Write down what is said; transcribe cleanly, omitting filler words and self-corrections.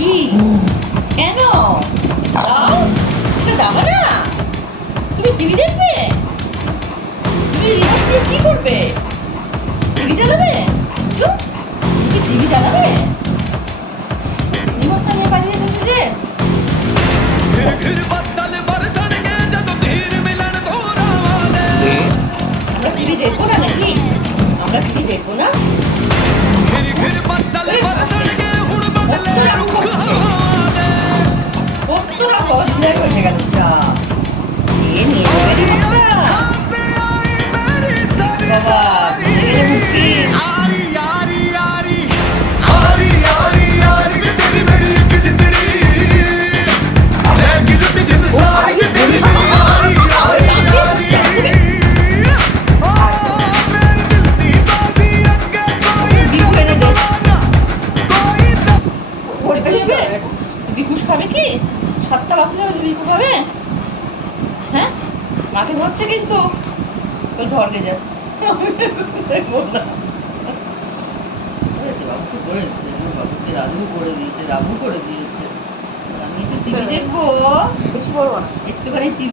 কি কেন দাও তুমি যাবে না তুমি টিভি দেখবে তুমি রিমোট দিয়ে কি করবে টিভি চালাবে তুমি টিভি চালাবে রিমোটটা নিয়ে পালিয়ে যাচ্ছে যে আমরা টিভি দেখবো না নাকি আমরা টিভি দেখবো না হয়ে গেল চা এ নিয়ে বাবা বিকুশ খাবে কি 7টা বাজে যাবে বিকু খাবে হ্যাঁ মাকে ধরছে কিন্তু বল ধরকে যা বাবুকে করেছে বাবুকে রাজু করে দিয়েছে রাবু করে দিয়েছে আমি তো টিভি দেখবো একটুখানি